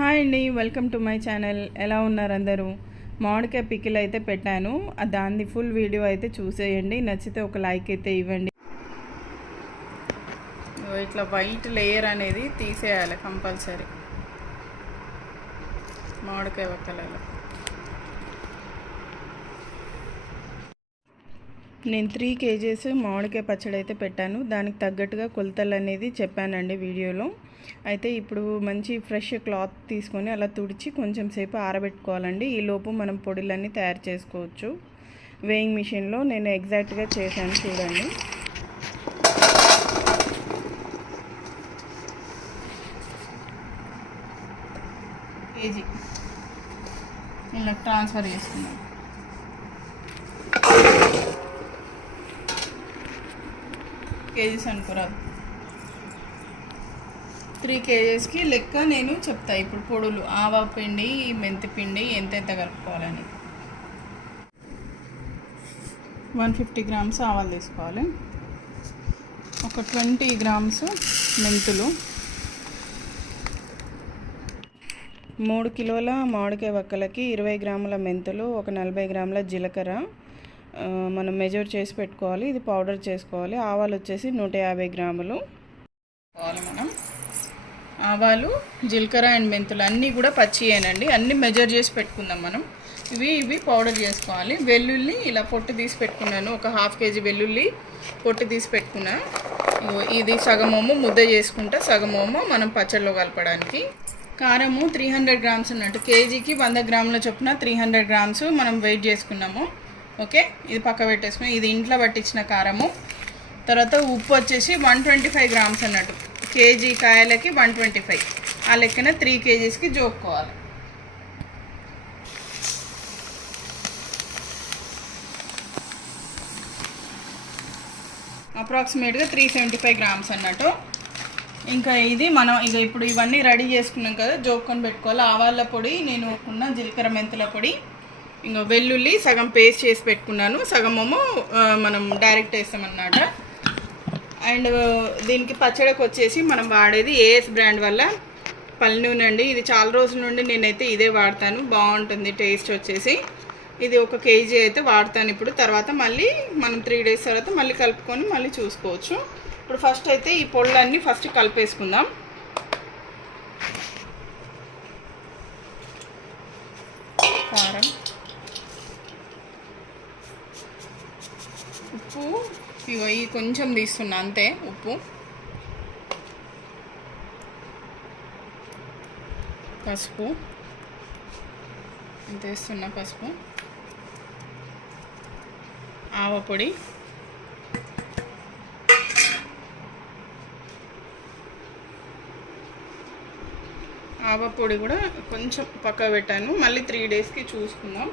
Hi అండి, welcome to my channel. ఎలా ఉన్నారు అందరూ? మామిడికాయ పికిల్ అయితే పెట్టాను, దాని ఫుల్ వీడియో అయితే చూసేయండి. నచ్చితే ఒక లైక్ అయితే ఇవ్వండి. ఇట్లా వైట్ లేయర్ అనేది తీసేయాలి కంపల్సరీ మామిడికాయ వక్కలలో. నేను 3 kgs మామిడికాయ పచ్చడి అయితే పెట్టాను. దానికి తగ్గట్టుగా కొలతలు అనేది చెప్పానండి వీడియోలో. అయితే ఇప్పుడు మంచి ఫ్రెష్ క్లాత్ తీసుకొని అలా తుడిచి కొంచెం సేపు ఆరబెట్టుకోవాలండి. ఈలోపు మనం పొడిలన్నీ తయారు చేసుకోవచ్చు. వేయింగ్ మిషన్లో నేను ఎగ్జాక్ట్గా చేశాను చూడండి. కేజీ ఇలా ట్రాన్స్ఫర్ చేస్తున్నాను. కేజీస్ అనుకోరాదు, 3 kgsకి లెక్క నేను చెప్తా. ఇప్పుడు పొడులు ఆవా పిండి, మెంతి పిండి ఎంతెంత కలుపుకోవాలని. 150 grams ఆవాలు తీసుకోవాలి, ఒక 20 grams మెంతులు, 3 కిలోల మామిడికాయ వక్కలకి 20 గ్రాముల మెంతులు, ఒక 40 గ్రాముల జీలకర్ర మనం మెజర్ చేసి పెట్టుకోవాలి. ఇది పౌడర్ చేసుకోవాలి. ఆవాలు వచ్చేసి 150 గ్రాములు కావాలి. మనం ఆవాలు, జీలకర్ర అండ్ మెంతులు అన్నీ కూడా పచ్చియేనండి, అన్నీ మెజర్ చేసి పెట్టుకుందాం మనం. ఇవి పౌడర్ చేసుకోవాలి. వెల్లుల్లి ఇలా పొట్టు తీసి పెట్టుకున్నాను, ఒక 1/2 kg వెల్లుల్లి పొట్టు తీసి పెట్టుకున్నా. ఇది సగమోమో ముద్ద చేసుకుంటా, సగమోమో మనం పచ్చడిలో కలపడానికి. కారము 300 grams అన్నట్టు, కేజీకి 100 గ్రాముల చొప్పున 300 grams మనం వెయిట్ చేసుకున్నాము. ఓకే, ఇది పక్క పెట్టేసుకుని, ఇది ఇంట్లో పట్టించిన కారము. తర్వాత ఉప్పు వచ్చేసి 125 grams అన్నట్టు, కేజీ కాయలకి 125, ఆ లెక్కన 3 kgsకి జోక్కోవాలి. అప్రాక్సిమేట్గా 375 grams అన్నట్టు. ఇంకా ఇది మనం ఇప్పుడు ఇవన్నీ రెడీ చేసుకున్నాం కదా, జోక్కొని పెట్టుకోవాలి. ఆవాల పొడి నేను ఉన్న జీలకర్ర మెంతుల పొడి, ఇంకా వెల్లుల్లి సగం పేస్ట్ చేసి పెట్టుకున్నాను, సగమేమో మనం డైరెక్ట్ వేస్తామన్నమాట. అండ్ దీనికి పచ్చడికి వచ్చేసి మనం వాడేది ఏఎస్ బ్రాండ్ వల్ల పల్లి నూనె అండి. ఇది చాలా రోజుల నుండి నేనైతే ఇదే వాడతాను, బాగుంటుంది టేస్ట్ వచ్చేసి. ఇది 1 kg అయితే వాడతాను ఇప్పుడు. తర్వాత మళ్ళీ మనం 3 days తర్వాత మళ్ళీ కలుపుకొని మళ్ళీ చూసుకోవచ్చు. ఇప్పుడు ఫస్ట్ అయితే ఈ పొళ్ళన్నీ ఫస్ట్ కలిపేసుకుందాం. కారం, ఉప్పు ఇవి కొంచెం తీస్తున్నా అంతే. ఉప్పు, పసుపు ఇంత వేస్తున్నా, పసుపు, ఆవపొడి, ఆవపొడి కూడా కొంచెం పక్క పెట్టాను, మళ్ళీ 3 daysకి చూసుకుందాం.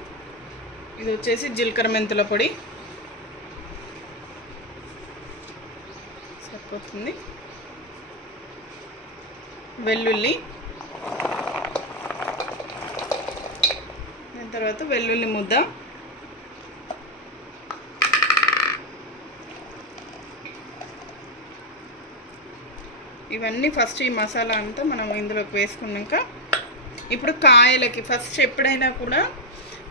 ఇది వచ్చేసి జీలకర్ర మెంతుల పొడి సరిపోతుంది. వెల్లుల్లి, దాని తర్వాత వెల్లుల్లి ముద్ద, ఇవన్నీ ఫస్ట్ ఈ మసాలా అంతా మనం ఇందులోకి వేసుకున్నాక, ఇప్పుడు కాయలకి ఫస్ట్ ఎప్పుడైనా కూడా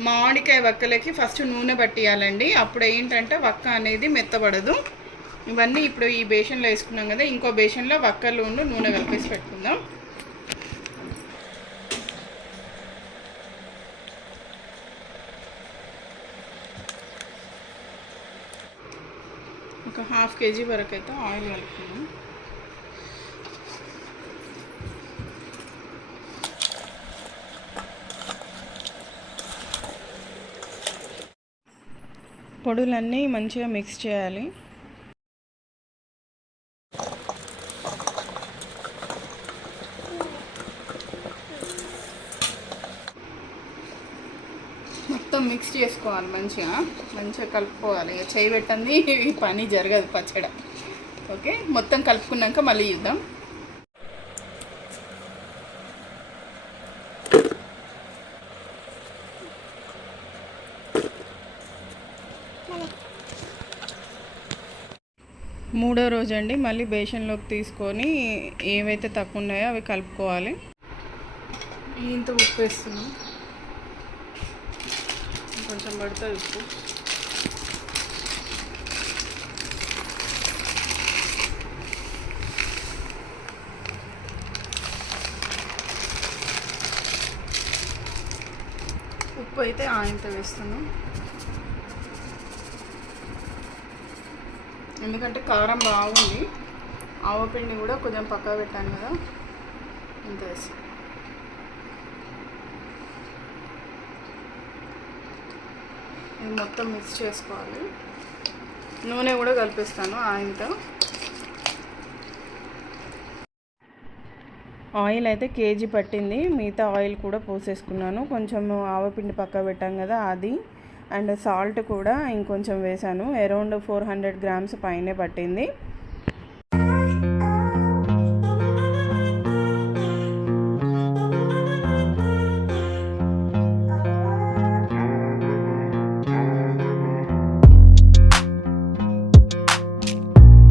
మామిడికాయ వక్కలకి ఫస్ట్ నూనె పట్టియాలండి. అప్పుడు ఏంటంటే వక్క అనేది మెత్తబడదు. ఇవన్నీ ఇప్పుడు ఈ బేషన్లో వేసుకున్నాం కదా, ఇంకో బేషన్లో వక్కలు నూనె కలిపేసి పెట్టుకుందాం. ఒక 1/2 kg వరకు అయితే ఆయిల్ కలుపుకుందాం. పొడులన్నీ మంచిగా మిక్స్ చేయాలి. మొత్తం మిక్స్ చేసుకోవాలి, మంచిగా కలుపుకోవాలి. చేయి పెట్టండి, ఈ పని జరగదు పచ్చడి. ఓకే, మొత్తం కలుపుకున్నాక మళ్ళీ చూద్దాం. మూడో రోజు అండి, మళ్ళీ బేషన్లోకి తీసుకొని ఏవైతే తక్కువ ఉన్నాయో అవి కలుపుకోవాలి. ఇంత ఉప్పు వేస్తున్నాం, కొంచెం పడుతుంది ఉప్పు. ఉప్పు అయితే ఆయంత వేస్తున్నాం, ఎందుకంటే కారం బాగుంది. ఆవపిండి కూడా కొంచెం పక్కన పెట్టాను కదా, ఇంత వేసి ఇది మొత్తం మిక్స్ చేసుకోవాలి. నూనె కూడా కలిపిస్తాను ఆయంతో. ఆయిల్ అయితే కేజీ పట్టింది, మిగతా ఆయిల్ కూడా పోసేసుకున్నాను. కొంచెం ఆవపిండి పక్క పెట్టాం కదా అది, అండ్ సాల్ట్ కూడా ఇంకొంచెం వేసాను. అరౌండ్ 400 గ్రామ్స్ పైనే పట్టింది.